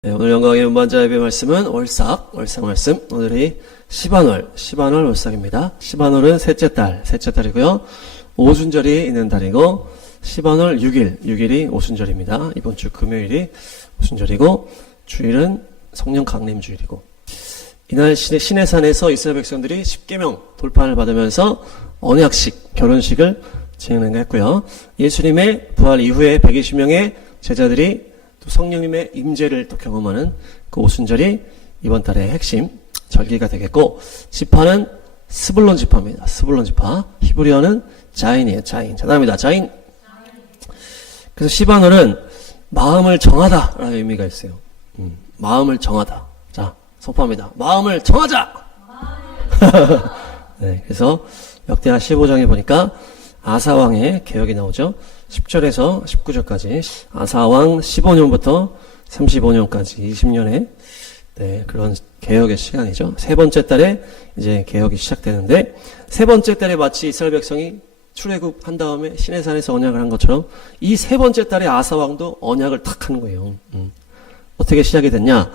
네, 오늘 영광의 운반자 예배 말씀은 월삭 말씀. 오늘이 시반월 월삭입니다. 시반월은 셋째 달이고요. 오순절이 있는 달이고, 시반월 6일이 오순절입니다. 이번 주 금요일이 오순절이고, 주일은 성령 강림 주일이고, 이날 시내산에서 이스라엘 백성들이 10계명 돌판을 받으면서 언약식, 결혼식을 진행했고요. 예수님의 부활 이후에 120명의 제자들이 또 성령님의 임재를 또 경험하는 그 오순절이 이번 달의 핵심 절기가 되겠고, 지파는 스불론 지파입니다. 스불론 지파. 히브리어는 자인이에요. 자인. 자, 다음입니다. 자인. 그래서 시반월은 마음을 정하다라는 의미가 있어요. 마음을 정하다. 자, 선포합니다. 마음을 정하자. 네, 그래서 역대하 15장에 보니까 아사왕의 개혁이 나오죠. 10절에서 19절까지 아사왕 15년부터 35년까지 20년의 그런 개혁의 시간이죠. 세 번째 달에 이제 개혁이 시작되는데, 세 번째 달에 마치 이스라엘 백성이 출애굽한 다음에 시내산에서 언약을 한 것처럼 이 세 번째 달에 아사왕도 언약을 탁 하는 거예요. 어떻게 시작이 됐냐?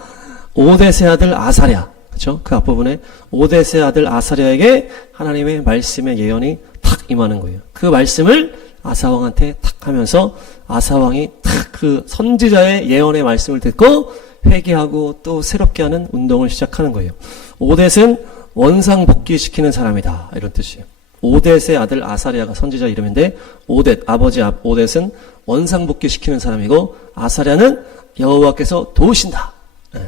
오데세 아들 아사랴, 그렇죠? 그 앞부분에 오데세 아들 아사랴에게 하나님의 말씀의 예언이 탁 임하는 거예요. 그 말씀을 아사왕한테 탁 하면서 아사왕이 탁 그 선지자의 예언의 말씀을 듣고 회개하고 또 새롭게 하는 운동을 시작하는 거예요. 오뎃은 원상 복귀시키는 사람이다, 이런 뜻이에요. 오뎃의 아들 아사랴가 선지자 이름인데, 아버지 오뎃은 원상 복귀시키는 사람이고, 아사랴는 여호와께서 도우신다. 네.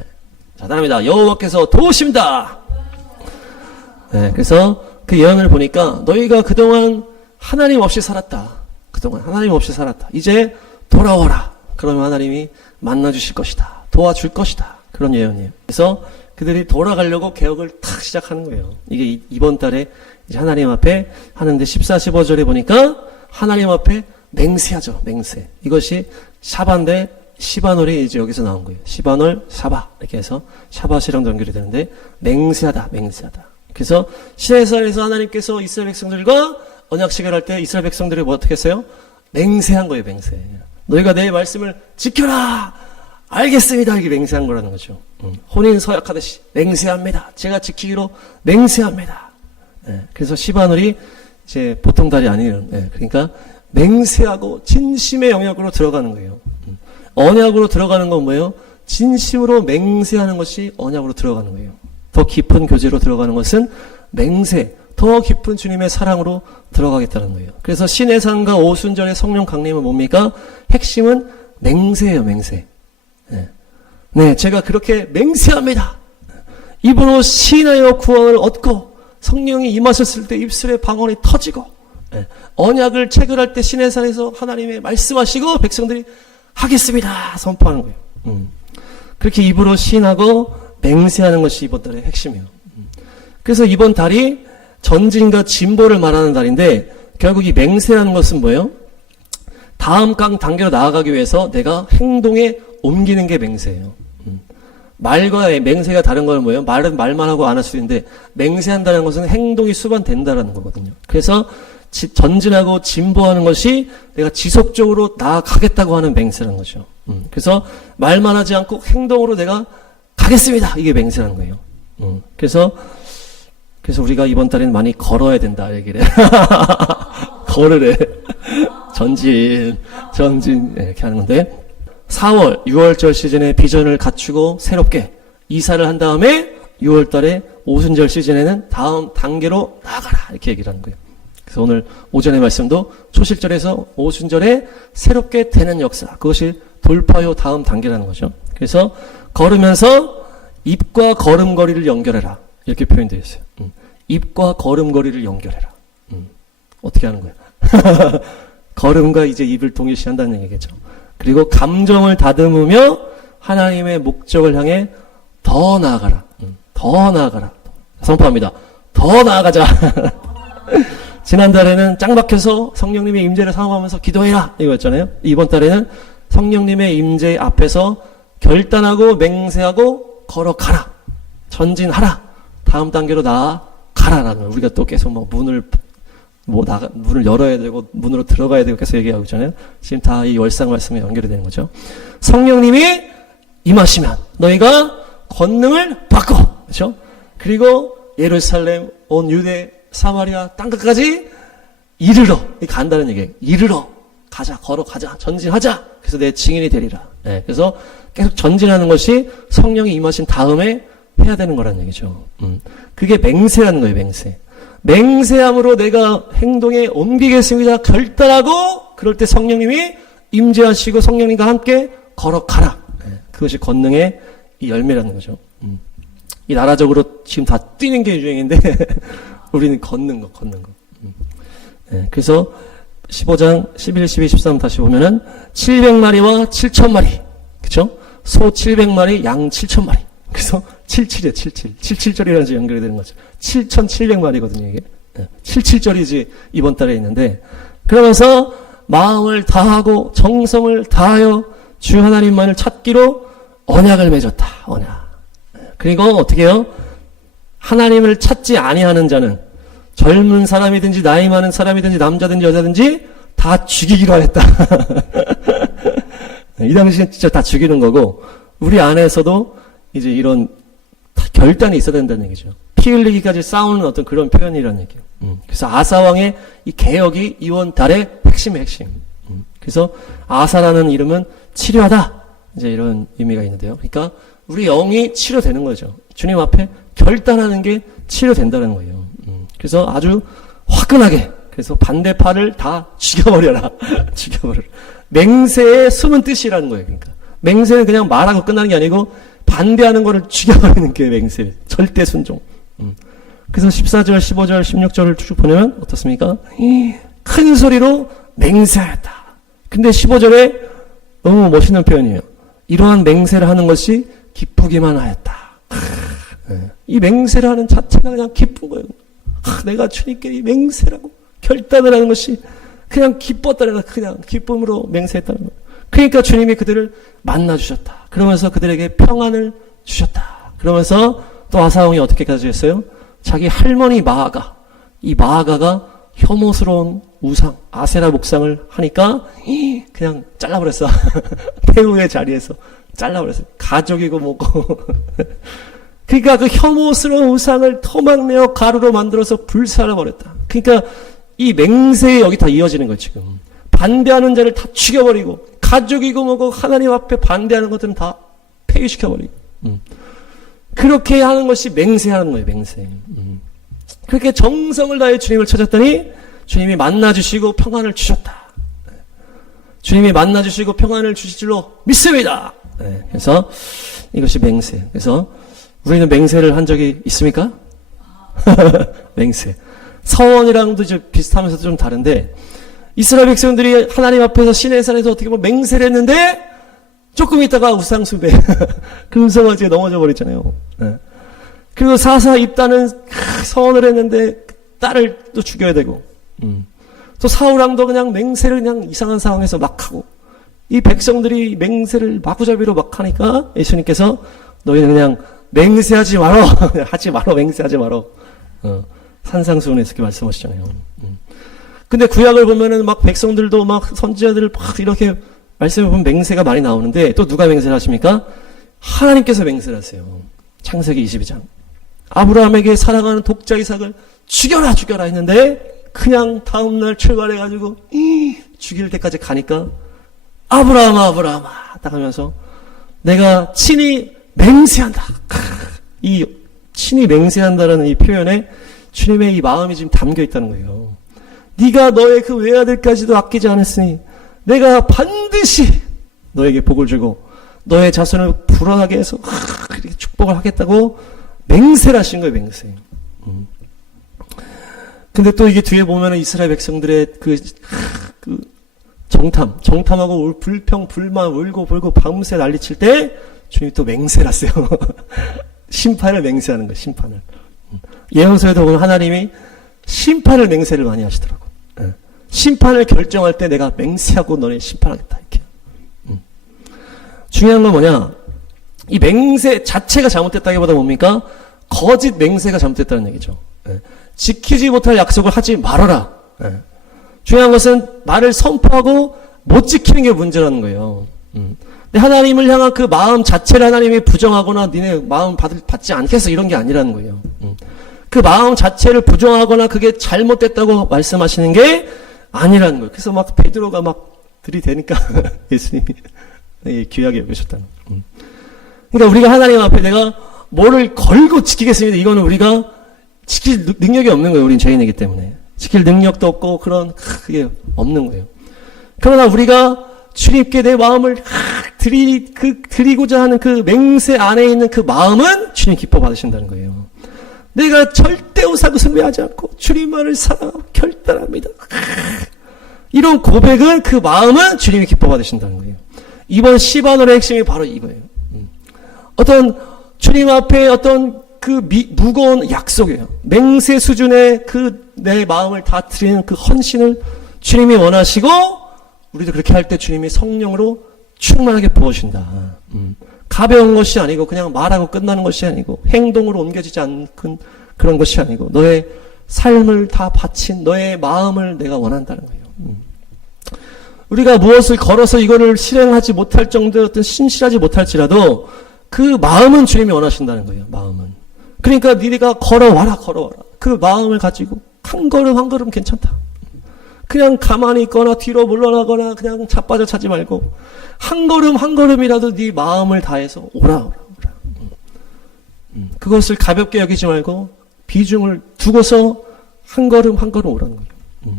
자, 다음입니다. 여호와께서 도우신다. 네, 그래서 그 예언을 보니까 너희가 그동안 하나님 없이 살았다. 이제 돌아와라. 그러면 하나님이 만나주실 것이다. 도와줄 것이다. 그런 예언이에요. 그래서 그들이 돌아가려고 개혁을 탁 시작하는 거예요. 이게 이번 달에 이제 하나님 앞에 하는데, 14, 15절에 보니까 하나님 앞에 맹세하죠. 맹세. 이것이 샤바인데, 시반월이 이제 여기서 나온 거예요. 시반월, 샤바. 이렇게 해서 샤바시랑도 연결이 되는데, 맹세하다. 그래서 시내산에서 하나님께서 이스라엘 백성들과 언약식을 할 때 이스라엘 백성들이 뭐 어떻게 했어요? 맹세한 거예요. 맹세. 너희가 내 말씀을 지켜라. 알겠습니다. 이게 맹세한 거라는 거죠. 혼인 서약하듯이 맹세합니다. 제가 지키기로 맹세합니다. 네, 그래서 시반월이 이제 보통 달이 아니에요. 네, 그러니까 맹세하고 진심의 영역으로 들어가는 거예요. 언약으로 들어가는 건 뭐예요? 진심으로 맹세하는 것이 언약으로 들어가는 거예요. 더 깊은 교제로 들어가는 것은 맹세, 더 깊은 주님의 사랑으로 들어가겠다는 거예요. 그래서 시내산과 오순절의 성령 강림은 뭡니까? 핵심은 맹세예요. 맹세. 네, 제가 그렇게 맹세합니다. 입으로 시인하여 구원을 얻고, 성령이 임하셨을 때 입술의 방언이 터지고, 언약을 체결할 때 시내산에서 하나님의 말씀하시고 백성들이 하겠습니다 선포하는 거예요. 그렇게 입으로 시인하고 맹세하는 것이 이번 달의 핵심이에요. 그래서 이번 달이 전진과 진보를 말하는 달인데, 결국 이 맹세하는 것은 뭐예요? 다음 단계로 나아가기 위해서 내가 행동에 옮기는 게 맹세예요. 말과 맹세가 다른 건 뭐예요? 말은 말만 하고 안 할 수 있는데, 맹세한다는 것은 행동이 수반된다는 거거든요. 그래서 전진하고 진보하는 것이 내가 지속적으로 나아가겠다고 하는 맹세라는 거죠. 그래서 말만 하지 않고 행동으로 내가 가겠습니다. 이게 맹세라는 거예요. 그래서 우리가 이번 달에는 많이 걸어야 된다, 얘기를 해. 걸으래. 전진, 이렇게 하는 건데, 4월, 6월절 시즌에 비전을 갖추고 새롭게 이사를 한 다음에 6월 달에 오순절 시즌에는 다음 단계로 나아가라, 이렇게 얘기를 하는 거예요. 그래서 오늘 오전의 말씀도 초실절에서 오순절에 새롭게 되는 역사, 그것이 돌파요 다음 단계라는 거죠. 그래서 걸으면서 입과 걸음걸이를 연결해라, 이렇게 표현되어 있어요. 입과 걸음걸이를 연결해라. 어떻게 하는 거예요? 걸음과 이제 입을 동일시한다는 얘기겠죠. 그리고 감정을 다듬으며 하나님의 목적을 향해 더 나아가라. 더 나아가라. 선포합니다. 더 나아가자. 지난달에는 짱 박혀서 성령님의 임재를 사모하면서 기도해라, 이거였잖아요. 이번 달에는 성령님의 임재 앞에서 결단하고 맹세하고 걸어가라. 전진하라. 다음 단계로 나아가라라는, 우리가 또 계속 문을 열어야 되고 문으로 들어가야 되고 계속 얘기하고 있잖아요. 지금 다 이 월삭 말씀에 연결이 되는 거죠. 성령님이 임하시면 너희가 권능을 받고, 그렇죠? 그리고 예루살렘, 온 유대, 사마리아 땅 끝까지 이르러, 간다는 얘기예요. 이르러 가자, 걸어가자, 전진하자. 그래서 내 증인이 되리라. 네, 그래서 계속 전진하는 것이 성령이 임하신 다음에 해야 되는 거라는 얘기죠. 그게 맹세라는 거예요, 맹세. 맹세함으로 내가 행동에 옮기겠습니다. 결단하고 그럴 때 성령님이 임재하시고 성령님과 함께 걸어가라. 네, 그것이 권능의 이 열매라는 거죠. 이 나라적으로 지금 다 뛰는 게 유행인데 우리는 걷는 거. 네, 그래서 15장 11, 12, 13 다시 보면은 700마리와 7,000마리, 그쵸? 소 700마리, 양 7,000마리. 그래서 77이에요, 77. 77절이라는 지 연결이 되는 거죠. 7,700마리거든요, 이게. 77절이지 이번 달에 있는데, 그러면서 마음을 다하고 정성을 다하여 주 하나님만을 찾기로 언약을 맺었다. 언약. 그리고 어떻게 해요? 하나님을 찾지 아니하는 자는 젊은 사람이든지 나이 많은 사람이든지 남자든지 여자든지 다 죽이기로 하였다. 이 당시엔 진짜 다 죽이는 거고, 우리 안에서도 이제 이런 결단이 있어야 된다는 얘기죠. 피 흘리기까지 싸우는 어떤 그런 표현이라는 얘기예요. 그래서 아사왕의 이 개혁이 이번 달의 핵심의 핵심. 그래서 아사라는 이름은 치료하다. 이제 이런 의미가 있는데요. 그러니까 우리 영이 치료되는 거죠. 주님 앞에 결단하는 게 치료된다는 거예요. 그래서 아주 화끈하게, 그래서 반대파를 다 죽여버려라. 죽여버려라. 맹세의 숨은 뜻이라는 거예요. 그러니까 맹세는 그냥 말하고 끝나는 게 아니고 반대하는 거를 죽여버리는 게 맹세. 절대 순종. 그래서 14절, 15절, 16절을 쭉 보면 어떻습니까? 큰 소리로 맹세하였다. 근데 15절에 너무 멋있는 표현이에요. 이러한 맹세를 하는 것이 기쁘기만 하였다. 이 맹세를 하는 자체가 그냥 기쁜 거예요. 내가 주님께 이 맹세라고 결단을 하는 것이 그냥 기뻤다는, 그냥 기쁨으로 맹세했다는 거예요. 그러니까 주님이 그들을 만나주셨다. 그러면서 그들에게 평안을 주셨다. 그러면서 또 아사왕이 어떻게 가져했어요? 자기 할머니 마아가, 이 마아가가 혐오스러운 우상, 아세라 목상을 하니까 그냥 잘라버렸어. 배우의 자리에서 잘라버렸어요. 가족이고 뭐고. 그러니까 그 혐오스러운 우상을 토막내어 가루로 만들어서 불살라버렸다. 그러니까 이 맹세에 여기 다 이어지는 거예요, 지금. 반대하는 자를 다 죽여버리고, 가족이고 뭐고 하나님 앞에 반대하는 것들은 다 폐기시켜버리고. 그렇게 하는 것이 맹세하는 거예요, 맹세. 그렇게 정성을 다해 주님을 찾았더니 주님이 만나주시고 평안을 주셨다. 주님이 만나주시고 평안을 주실 줄로 믿습니다. 그래서 이것이 맹세. 그래서 우리는 맹세를 한 적이 있습니까? 맹세. 서원이랑도 이제 비슷하면서도 좀 다른데, 이스라엘 백성들이 하나님 앞에서 시내산에서 어떻게 보면 맹세를 했는데 조금 있다가 우상숭배 금성아지에 넘어져 버렸잖아요. 그리고 사사 입다는 서원을 했는데 딸을 또 죽여야 되고, 또 사울왕도 그냥 맹세를 그냥 이상한 상황에서 막 하고, 이 백성들이 맹세를 마구잡이로 막 하니까 예수님께서 너희는 그냥 맹세하지 말어. 하지 말어. 맹세하지 말어. 산상수훈에서 이렇게 말씀하시잖아요. 근데 구약을 보면은 막 백성들도 막 선지자들을 막 이렇게 말씀해 보면 맹세가 많이 나오는데, 또 누가 맹세를 하십니까? 하나님께서 맹세를 하세요. 창세기 22장. 아브라함에게 사랑하는 독자 이삭을 죽여라 했는데, 그냥 다음날 출발해가지고 죽일 때까지 가니까 아브라함아 딱 하면서 내가 친히 맹세한다. 이 친히 맹세한다라는 이 표현에 주님의 이 마음이 지금 담겨 있다는 거예요. 네가 너의 그 외아들까지도 아끼지 않았으니 내가 반드시 너에게 복을 주고 너의 자손을 불안하게 해서 이렇게 축복을 하겠다고 맹세를 하신 거예요, 맹세. 근데 또 이게 뒤에 보면은 이스라엘 백성들의 그 정탐하고 불평, 불만, 울고 불고 밤새 난리칠 때 주님이 또 맹세를 하세요. 심판을 맹세하는 거예요, 심판을. 예언서에도 보면 하나님이 심판을 맹세를 많이 하시더라고. 심판을 결정할 때 내가 맹세하고 너네 심판하겠다, 이렇게. 중요한 건 뭐냐? 이 맹세 자체가 잘못됐다기보다 뭡니까? 거짓 맹세가 잘못됐다는 얘기죠. 지키지 못할 약속을 하지 말아라. 중요한 것은 말을 선포하고 못 지키는 게 문제라는 거예요. 하나님을 향한 그 마음 자체를 하나님이 부정하거나 니네 마음 받지 않겠어 이런 게 아니라는 거예요. 그 마음 자체를 부정하거나 그게 잘못됐다고 말씀하시는 게 아니라는 거예요. 그래서 막 베드로가 막 들이대니까 예수님이 귀하게 여기셨다는 거예요. 그러니까 우리가 하나님 앞에 내가 뭐를 걸고 지키겠습니다. 이거는 우리가 지킬 능력이 없는 거예요. 우린 죄인이기 때문에. 지킬 능력도 없고 그게 없는 거예요. 그러나 우리가 주님께 내 마음을 드리고자 하는 그 맹세 안에 있는 그 마음은 주님 기뻐 받으신다는 거예요. 내가 절대 우상을 숭배하지 않고 주님만을 사랑하고 결단합니다. 이런 고백은 그 마음은 주님이 기뻐 받으신다는 거예요. 이번 시바노의 핵심이 바로 이거예요. 어떤 주님 앞에 어떤 그 무거운 약속이에요. 맹세 수준의 그 내 마음을 다 드리는 그 헌신을 주님이 원하시고 우리도 그렇게 할 때 주님이 성령으로 충만하게 부어주신다. 가벼운 것이 아니고 그냥 말하고 끝나는 것이 아니고 행동으로 옮겨지지 않는 그런 것이 아니고 너의 삶을 다 바친 너의 마음을 내가 원한다는 거예요. 우리가 무엇을 걸어서 이거를 실행하지 못할 정도의 어떤 신실하지 못할지라도 그 마음은 주님이 원하신다는 거예요. 마음은. 그러니까 네가 걸어와라. 그 마음을 가지고 한 걸음 괜찮다. 그냥 가만히 있거나 뒤로 물러나거나 그냥 자빠져 차지 말고 한 걸음이라도 네 마음을 다해서 오라. 그것을 가볍게 여기지 말고 비중을 두고서 한 걸음 오라는 거예요.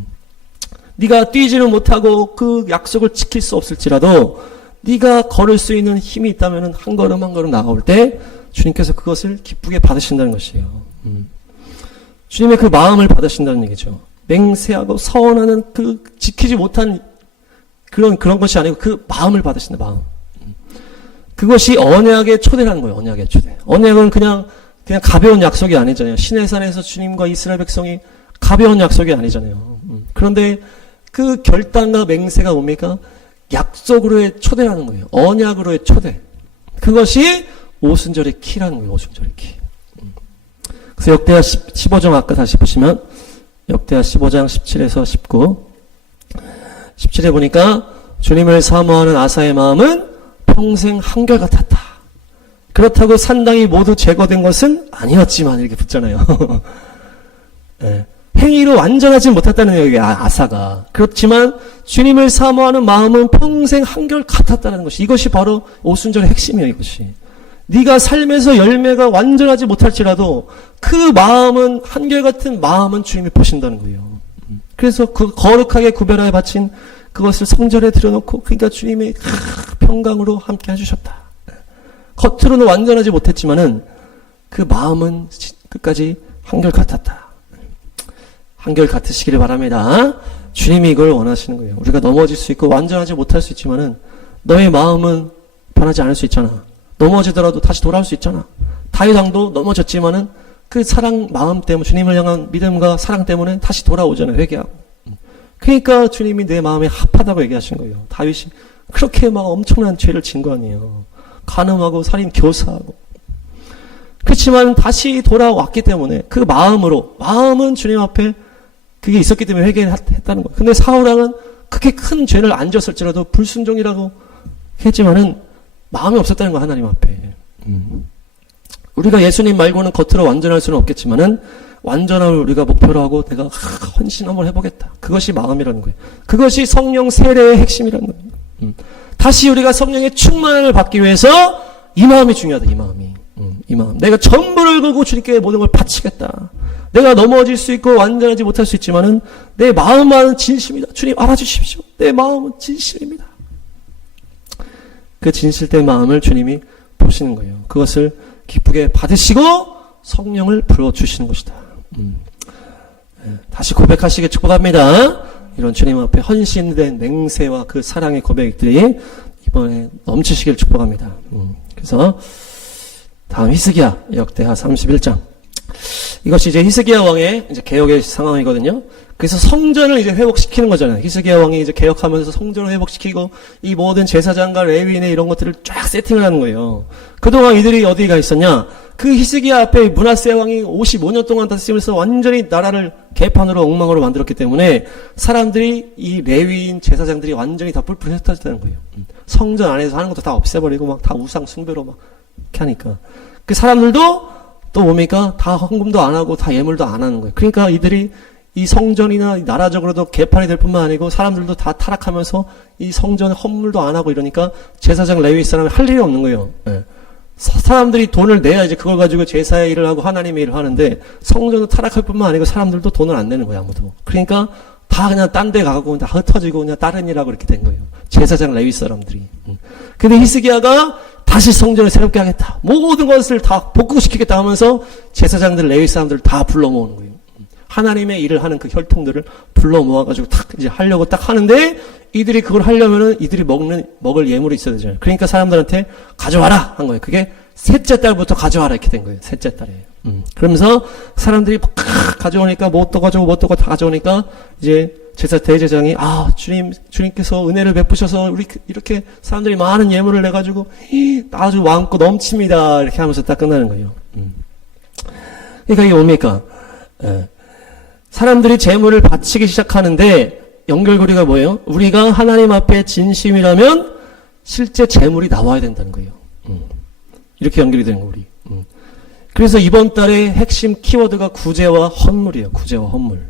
네가 뛰지는 못하고 그 약속을 지킬 수 없을지라도 네가 걸을 수 있는 힘이 있다면 한 걸음 나아올 때 주님께서 그것을 기쁘게 받으신다는 것이에요. 주님의 그 마음을 받으신다는 얘기죠. 맹세하고 서원하는 그 지키지 못한 그런 것이 아니고 그 마음을 받으신다. 마음. 그것이 언약의 초대라는 거예요. 언약의 초대. 언약은 그냥 가벼운 약속이 아니잖아요. 시내산에서 주님과 이스라엘 백성이 가벼운 약속이 아니잖아요. 그런데 그 결단과 맹세가 뭡니까? 약속으로의 초대라는 거예요. 언약으로의 초대. 그것이 오순절의 키라는 거예요. 오순절의 키. 그래서 역대하 15장 아까 다시 보시면 역대하 15장 17에서 19 17에 보니까 주님을 사모하는 아사의 마음은 평생 한결같았다. 그렇다고 산당이 모두 제거된 것은 아니었지만 이렇게 붙잖아요. 네. 행위로 완전하지 못했다는 얘기예요. 아사가. 그렇지만 주님을 사모하는 마음은 평생 한결같았다는 것이 이것이 바로 오순절의 핵심이에요. 이것이. 네가 삶에서 열매가 완전하지 못할지라도 그 마음은 한결같은 마음은 주님이 보신다는 거예요. 그래서 그 거룩하게 구별하여 바친 그것을 성전에 들여놓고 그러니까 주님의 평강으로 함께 해주셨다. 겉으로는 완전하지 못했지만은 그 마음은 끝까지 한결같았다. 한결같으시기를 바랍니다. 주님이 이걸 원하시는 거예요. 우리가 넘어질 수 있고 완전하지 못할 수 있지만은 너의 마음은 변하지 않을 수 있잖아. 넘어지더라도 다시 돌아올 수 있잖아. 다윗 왕도 넘어졌지만은 그 사랑 마음 때문에 주님을 향한 믿음과 사랑 때문에 다시 돌아오잖아요. 회개하고. 그러니까 주님이 내 마음에 합하다고 얘기하신 거예요. 다윗이 그렇게 막 엄청난 죄를 진 거 아니에요. 간음하고 살인 교사하고. 그렇지만 다시 돌아왔기 때문에 그 마음은 주님 앞에 그게 있었기 때문에 회개했다는 거예요. 근데 사울왕은 그렇게 큰 죄를 안 졌을지라도 불순종이라고 했지만은 마음이 없었다는 거 하나님 앞에. 우리가 예수님 말고는 겉으로 완전할 수는 없겠지만은 완전함을 우리가 목표로 하고 내가 헌신 한번 해보겠다. 그것이 마음이라는 거예요. 그것이 성령 세례의 핵심이라는 거예요. 다시 우리가 성령의 충만함을 받기 위해서 이 마음이 중요하다. 이 마음이. 이 마음. 내가 전부를 걸고 주님께 모든 걸 바치겠다. 내가 넘어질 수 있고 완전하지 못할 수 있지만은 내 마음만은 진심이다. 주님 알아주십시오. 내 마음은 진심입니다. 그 진실된 마음을 주님이 보시는 거예요. 그것을 기쁘게 받으시고 성령을 불어주시는 것이다. 다시 고백하시길 축복합니다. 이런 주님 앞에 헌신된 맹세와 그 사랑의 고백들이 이번에 넘치시길 축복합니다. 그래서 다음 히스기야 역대하 31장. 이것이 이제 히스기야 왕의 이제 개혁의 상황이거든요. 그래서 성전을 이제 회복시키는 거잖아요. 히스기야 왕이 이제 개혁하면서 성전을 회복시키고 이 모든 제사장과 레위인의 이런 것들을 쫙 세팅을 하는 거예요. 그동안 이들이 어디가 있었냐? 그 히스기야 앞에 므낫세 왕이 55년 동안 다스리면서 완전히 나라를 개판으로 엉망으로 만들었기 때문에 사람들이 이 레위인 제사장들이 완전히 다 뿔뿔이 흩어졌다는 거예요. 성전 안에서 하는 것도 다 없애버리고 막 다 우상 숭배로 막 이렇게 하니까 그 사람들도 또 뭡니까? 다 헌금도 안 하고 다 예물도 안 하는 거예요. 그러니까 이들이 이 성전이나 나라적으로도 개판이 될 뿐만 아니고 사람들도 다 타락하면서 이 성전 헌물도 안 하고 이러니까 제사장 레위 사람이 할 일이 없는 거예요. 예. 사람들이 돈을 내야 이제 그걸 가지고 제사의 일을 하고 하나님의 일을 하는데 성전도 타락할 뿐만 아니고 사람들도 돈을 안 내는 거예요, 아무도. 그러니까 다 그냥 딴 데 가고 다 흩어지고 그냥 다른 일하고 이렇게 된 거예요. 제사장 레위 사람들이. 근데 히스기야가 다시 성전을 새롭게 하겠다. 모든 것을 다 복구시키겠다 하면서 제사장들 레위 사람들을 다 불러 모으는 거예요. 하나님의 일을 하는 그 혈통들을 불러 모아가지고 탁 이제 하려고 딱 하는데 이들이 그걸 하려면은 이들이 먹을 예물이 있어야 되잖아요. 그러니까 사람들한테 가져와라 한 거예요. 그게 셋째 달부터 가져와라 이렇게 된 거예요. 셋째 달에. 그러면서 사람들이 막 가져오니까 뭣도 가져오고 뭣도 다 가져오니까 이제 대제사장이 주님께서 은혜를 베푸셔서 우리 이렇게 사람들이 많은 예물을 내가지고 아주 많고 넘칩니다. 이렇게 하면서 딱 끝나는 거예요. 그러니까 이게 뭡니까? 사람들이 재물을 바치기 시작하는데 연결고리가 뭐예요? 우리가 하나님 앞에 진심이라면 실제 재물이 나와야 된다는 거예요. 이렇게 연결이 되는 거 우리. 그래서 이번 달의 핵심 키워드가 구제와 헌물이에요. 구제와 헌물.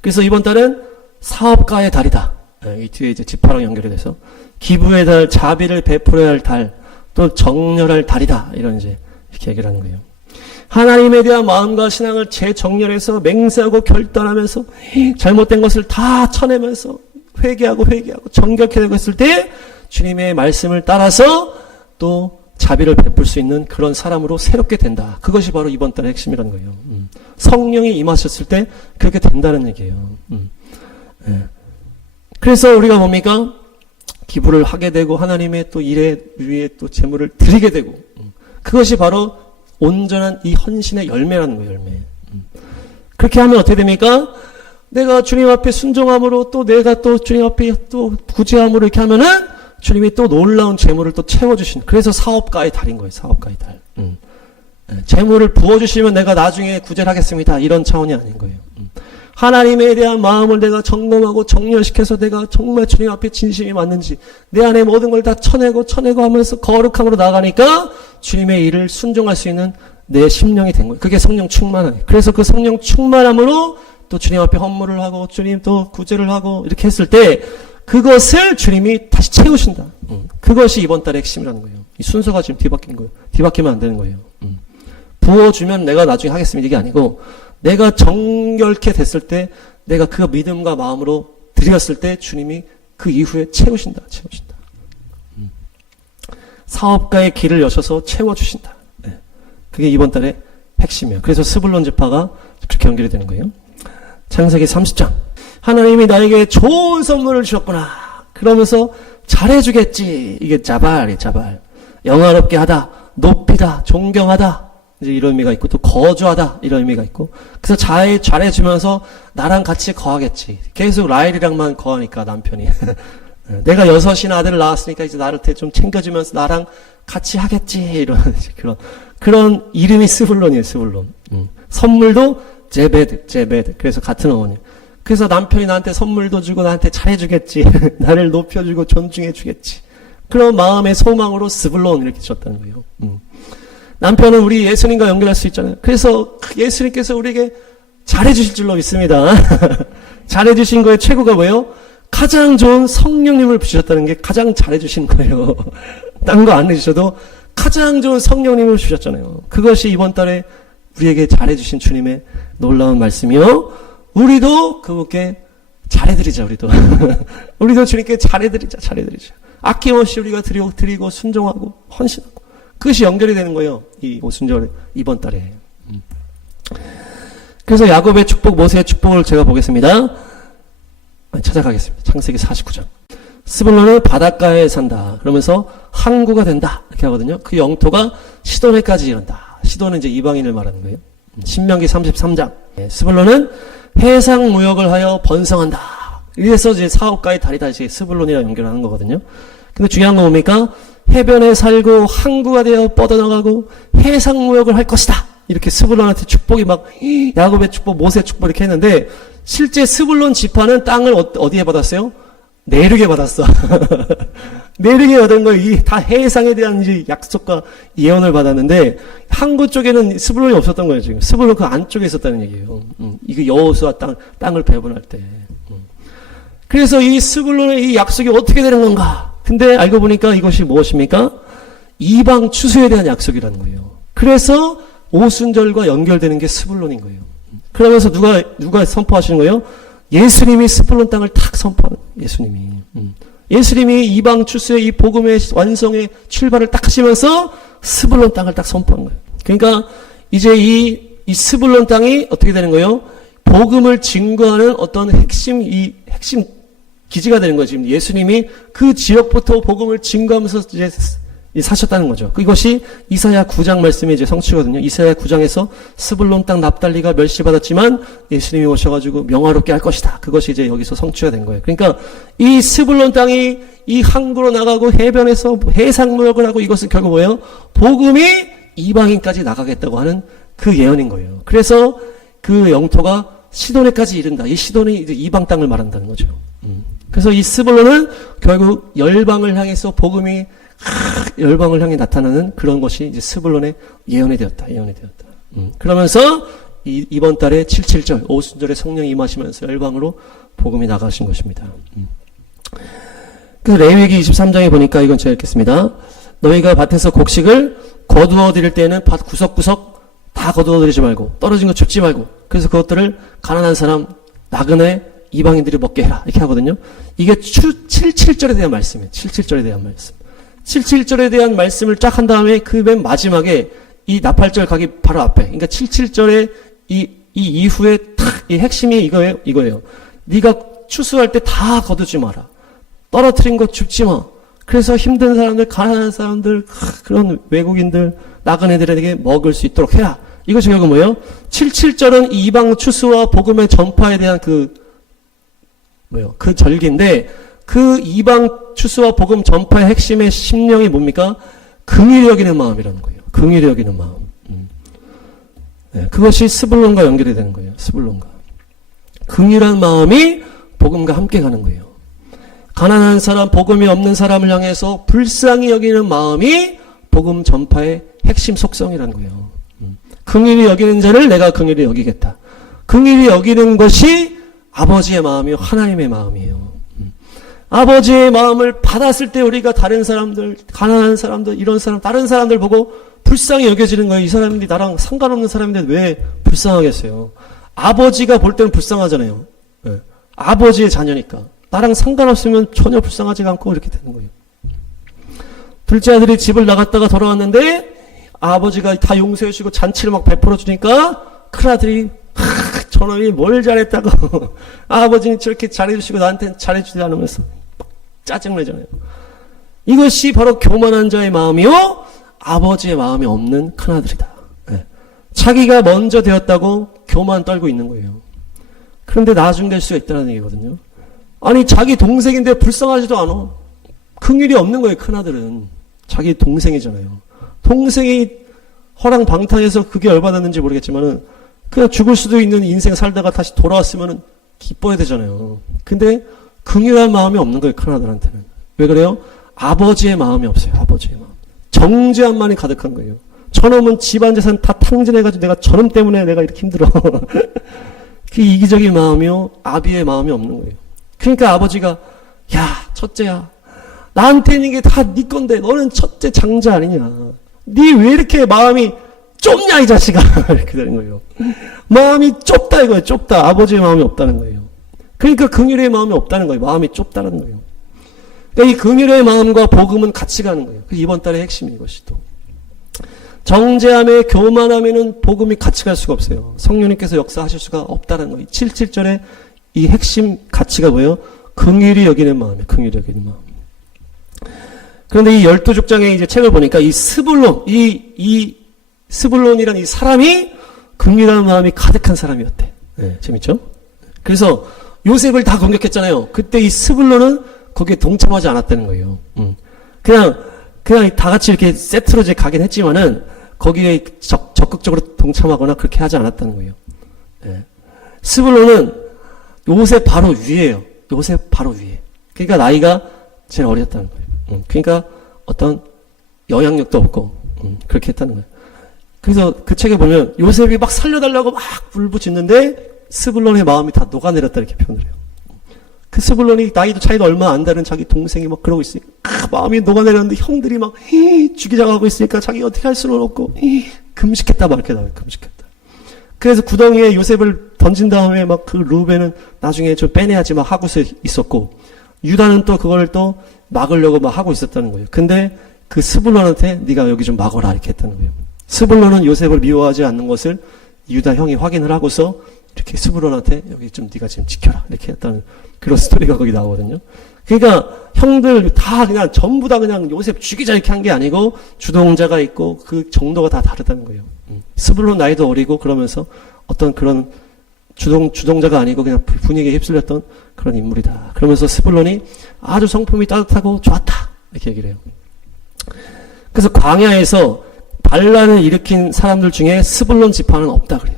그래서 이번 달은 사업가의 달이다. 이 뒤에 이제 지파랑 연결이 돼서 기부의 달, 자비를 베풀어야 할 달, 또 정렬할 달이다. 이런 이제 이렇게 얘기를 하는 거예요. 하나님에 대한 마음과 신앙을 재정렬해서 맹세하고 결단하면서 잘못된 것을 다 쳐내면서 회개하고 정결케 되고 있을 때 주님의 말씀을 따라서 또 자비를 베풀 수 있는 그런 사람으로 새롭게 된다. 그것이 바로 이번 달의 핵심이라는 거예요. 성령이 임하셨을 때 그렇게 된다는 얘기예요. 그래서 우리가 뭡니까? 기부를 하게 되고 하나님의 또 일에 위에 또 재물을 드리게 되고 그것이 바로 온전한 이 헌신의 열매라는 거예요. 열매. 그렇게 하면 어떻게 됩니까? 내가 주님 앞에 순종함으로 또 내가 또 주님 앞에 또 구제함으로 이렇게 하면은 주님이 또 놀라운 재물을 또 채워주신, 그래서 사업가의 달인 거예요. 사업가의 달. 재물을 부어주시면 내가 나중에 구제를 하겠습니다. 이런 차원이 아닌 거예요. 하나님에 대한 마음을 내가 점검하고 정렬시켜서 내가 정말 주님 앞에 진심이 맞는지 내 안에 모든 걸 다 쳐내고 하면서 거룩함으로 나가니까 주님의 일을 순종할 수 있는 내 심령이 된 거예요. 그게 성령 충만함이에요. 그래서 그 성령 충만함으로 또 주님 앞에 헌물을 하고 주님 또 구제를 하고 이렇게 했을 때 그것을 주님이 다시 채우신다. 그것이 이번 달의 핵심이라는 거예요. 이 순서가 지금 뒤바뀐 거예요. 뒤바뀌면 안 되는 거예요. 부어주면 내가 나중에 하겠습니다. 이게 아니고 내가 정결케 됐을 때 내가 그 믿음과 마음으로 드렸을 때 주님이 그 이후에 채우신다. 사업가의 길을 여셔서 채워주신다. 그게 이번 달의 핵심이에요. 그래서 스불론 지파가 그렇게 연결이 되는 거예요. 창세기 30장. 하나님이 나에게 좋은 선물을 주셨구나. 그러면서 잘해주겠지. 이게 자발. 영화롭게 하다, 높이다, 존경하다. 이제 이런 의미가 있고, 또 거주하다. 이런 의미가 있고. 그래서 잘해주면서 나랑 같이 거하겠지. 계속 라헬이랑만 거하니까, 남편이. 내가 6이나 아들을 낳았으니까 이제 나를 좀 챙겨주면서 나랑 같이 하겠지. 이런, 그런 이름이 스불론이에요, 스불론. 선물도 제베드. 그래서 같은 어머니. 그래서 남편이 나한테 선물도 주고 나한테 잘해주겠지. 나를 높여주고 존중해주겠지. 그런 마음의 소망으로 스불론 이렇게 줬다는 거예요. 남편은 우리 예수님과 연결할 수 있잖아요. 그래서 예수님께서 우리에게 잘해주실 줄로 믿습니다. 잘해주신 거의 최고가 뭐예요? 가장 좋은 성령님을 주셨다는 게 가장 잘해주신 거예요. 딴 거 안 해주셔도 가장 좋은 성령님을 주셨잖아요. 그것이 이번 달에 우리에게 잘해주신 주님의 놀라운 말씀이요. 우리도 그분께 잘해드리자, 우리도. 우리도 주님께 잘해드리자. 아낌없이 우리가 드리고 순종하고 헌신하고. 그것이 연결이 되는 거예요. 이 오순절 이번 달에. 그래서 야곱의 축복, 모세의 축복을 제가 보겠습니다. 찾아가겠습니다. 창세기 49장. 스불론은 바닷가에 산다. 그러면서 항구가 된다. 이렇게 하거든요. 그 영토가 시돈에까지 이른다. 시돈은 이제 이방인을 말하는 거예요. 신명기 33장. 스불론은 해상 무역을 하여 번성한다. 이래서 이제 사업가의 달이다. 이제 스불론이랑 연결하는 거거든요. 근데 중요한 건 뭡니까? 해변에 살고 항구가 되어 뻗어나가고 해상무역을 할 것이다. 이렇게 스불론한테 축복이 막 야곱의 축복, 모세의 축복 이렇게 했는데 실제 스불론 지파는 땅을 어디에 받았어요? 내륙에 받았어. 내륙에 받은 거 다 해상에 대한 이제 약속과 예언을 받았는데 항구 쪽에는 스불론이 없었던 거예요. 지금 스불론 그 안쪽에 있었다는 얘기예요. 이거 여호수아 땅을 배분할 때. 그래서 이 스불론의 이 약속이 어떻게 되는 건가? 근데 알고 보니까 이것이 무엇입니까? 이방 추수에 대한 약속이라는 거예요. 그래서 오순절과 연결되는 게 스불론인 거예요. 그러면서 누가 선포하시는 거예요? 예수님이 스불론 땅을 탁 선포하는 예수님이. 예수님이 이방 추수의 이 복음의 완성의 출발을 딱 하시면서 스불론 땅을 딱 선포한 거예요. 그러니까 이제 이 스불론 땅이 어떻게 되는 거예요? 복음을 증거하는 어떤 핵심 기지가 되는 거예요. 지금 예수님이 그 지역부터 복음을 증거하면서 이제 사셨다는 거죠. 이것이 이사야 9장 말씀이 이제 성취거든요. 이사야 9장에서 스불론 땅 납달리가 멸시받았지만 예수님이 오셔가지고 명화롭게 할 것이다. 그것이 이제 여기서 성취가 된 거예요. 그러니까 이 스불론 땅이 이 항구로 나가고 해변에서 해상무역을 하고 이것은 결국 뭐예요? 복음이 이방인까지 나가겠다고 하는 그 예언인 거예요. 그래서 그 영토가 시도네까지 이른다. 이 시도는 이제 이방 땅을 말한다는 거죠. 그래서 이 스불론은 결국 열방을 향해서 복음이 열방을 향해 나타나는 그런 것이 이제 스불론의 예언이 되었다. 그러면서 이번 달에 77절 오순절에 성령이 임하시면서 열방으로 복음이 나가신 것입니다. 그래서 레위기 23장에 보니까 이건 제가 읽겠습니다. 너희가 밭에서 곡식을 거두어 드릴 때에는 밭 구석구석 다 거두어 드리지 말고 떨어진 거 줍지 말고 그래서 그것들을 가난한 사람 나그네 이방인들이 먹게 해라 이렇게 하거든요. 이게 77절에 대한 말씀이에요. 77절에 대한 말씀. 77절에 대한 말씀을 쫙 한 다음에 그 맨 마지막에 이 나팔절 가기 바로 앞에 그러니까 77절에 이 이후에 탁 이 핵심이 이거예요. 네가 추수할 때 다 거두지 마라. 떨어뜨린 거 줍지 마. 그래서 힘든 사람들, 가난한 사람들, 그런 외국인들, 나그네들에게 먹을 수 있도록 해라. 이것이 결국 뭐예요? 77절은 이방 추수와 복음의 전파에 대한 그 절기인데 그 이방 추수와 복음 전파의 핵심의 심령이 뭡니까? 긍휼히 여기는 마음이라는 거예요. 긍휼히 여기는 마음. 네, 그것이 스불론과 연결이 되는 거예요. 스불론과. 긍휼한 마음이 복음과 함께 가는 거예요. 가난한 사람, 복음이 없는 사람을 향해서 불쌍히 여기는 마음이 복음 전파의 핵심 속성이라는 거예요. 긍휼히 여기는 자를 내가 긍휼히 여기겠다. 긍휼히 여기는 것이 아버지의 마음이요 하나님의 마음이에요. 아버지의 마음을 받았을 때 우리가 다른 사람들, 가난한 사람들, 이런 사람, 다른 사람들 보고 불쌍히 여겨지는 거예요. 이 사람들이 나랑 상관없는 사람인데 왜 불쌍하겠어요? 아버지가 볼 때는 불쌍하잖아요. 네. 아버지의 자녀니까. 나랑 상관없으면 전혀 불쌍하지가 않고 이렇게 되는 거예요. 둘째 아들이 집을 나갔다가 돌아왔는데 아버지가 다 용서해주고 잔치를 막 베풀어주니까 큰아들이 저놈이 뭘 잘했다고 아버지는 저렇게 잘해주시고 나한테는 잘해주지 않으면서 짜증내잖아요. 이것이 바로 교만한 자의 마음이요 아버지의 마음이 없는 큰아들이다. 네. 자기가 먼저 되었다고 교만 떨고 있는 거예요. 그런데 나중 될 수가 있다는 얘기거든요. 아니 자기 동생인데 불쌍하지도 않아. 긍휼이 없는 거예요. 큰아들은. 자기 동생이잖아요. 동생이 허랑방탕해서 그게 열받았는지 모르겠지만은 그냥 죽을 수도 있는 인생 살다가 다시 돌아왔으면은 기뻐야 되잖아요. 근데 긍휼한 마음이 없는 거예요. 큰아들한테는. 왜 그래요? 아버지의 마음이 없어요. 아버지의 마음. 정죄함만이 가득한 거예요. 저놈은 집안 재산 다 탕진해가지고 내가 저놈 때문에 내가 이렇게 힘들어. 그 이기적인 마음이요. 아비의 마음이 없는 거예요. 그러니까 아버지가 야 첫째야 나한테는 이게 다 네 건데 너는 첫째 장자 아니냐. 네 왜 이렇게 마음이 좁냐 이 자식아. 이렇게 되는 거예요. 마음이 좁다 이거예요. 좁다. 아버지의 마음이 없다는 거예요. 그러니까 긍휼의 마음이 없다는 거예요. 마음이 좁다는 거예요. 그러니까 이 긍휼의 마음과 복음은 같이 가는 거예요. 이번 달의 핵심이 이것이 또. 정죄함에 교만함에는 복음이 같이 갈 수가 없어요. 성령님께서 역사하실 수가 없다는 거예요. 77절에 이 핵심 가치가 뭐예요? 긍휼히 여기는 마음이에요. 긍휼히 여기는 마음. 그런데 이 12족장의 이제 책을 보니까 이 스불론, 이 스불론이라는 이 사람이 긍휼한 마음이 가득한 사람이었대. 네, 재밌죠? 그래서 요셉을 다 공격했잖아요. 그때 이 스불론은 거기에 동참하지 않았다는 거예요. 그냥 다 같이 이렇게 세트로 이제 가긴 했지만은 거기에 적극적으로 동참하거나 그렇게 하지 않았다는 거예요. 예. 스불론은 요셉 바로 위에요. 요셉 바로 위에. 그러니까 나이가 제일 어렸다는 거예요. 그러니까 어떤 영향력도 없고 그렇게 했다는 거예요. 그래서 그 책에 보면 요셉이 막 살려달라고 막 울부짖는데 스불론의 마음이 다 녹아내렸다 이렇게 표현을 해요. 그 스불론이 나이도 차이도 얼마 안 다른 자기 동생이 막 그러고 있으니까 마음이 녹아내렸는데 형들이 막 죽이자고 하고 있으니까 자기가 어떻게 할 수는 없고 금식했다 막 이렇게 나와요. 금식했다. 그래서 구덩이에 요셉을 던진 다음에 막 그 루벤은 나중에 좀 빼내야지 막 하고 있었고 유다는 또 그걸 또 막으려고 막 하고 있었다는 거예요. 근데 그 스불론한테 네가 여기 좀 막어라 이렇게 했다는 거예요. 스불론은 요셉을 미워하지 않는 것을 유다 형이 확인을 하고서 이렇게 스불론한테 여기 좀 네가 지금 지켜라 이렇게 했다는 그런 스토리가 거기 나오거든요. 그러니까 형들 다 그냥 전부 다 그냥 요셉 죽이자 이렇게 한 게 아니고 주동자가 있고 그 정도가 다 다르다는 거예요. 스불론 나이도 어리고 그러면서 어떤 그런 주동자가 아니고 그냥 분위기에 휩쓸렸던 그런 인물이다. 그러면서 스불론이 아주 성품이 따뜻하고 좋았다 이렇게 얘기를 해요. 그래서 광야에서 반란을 일으킨 사람들 중에 스불론 지파는 없다 그래요.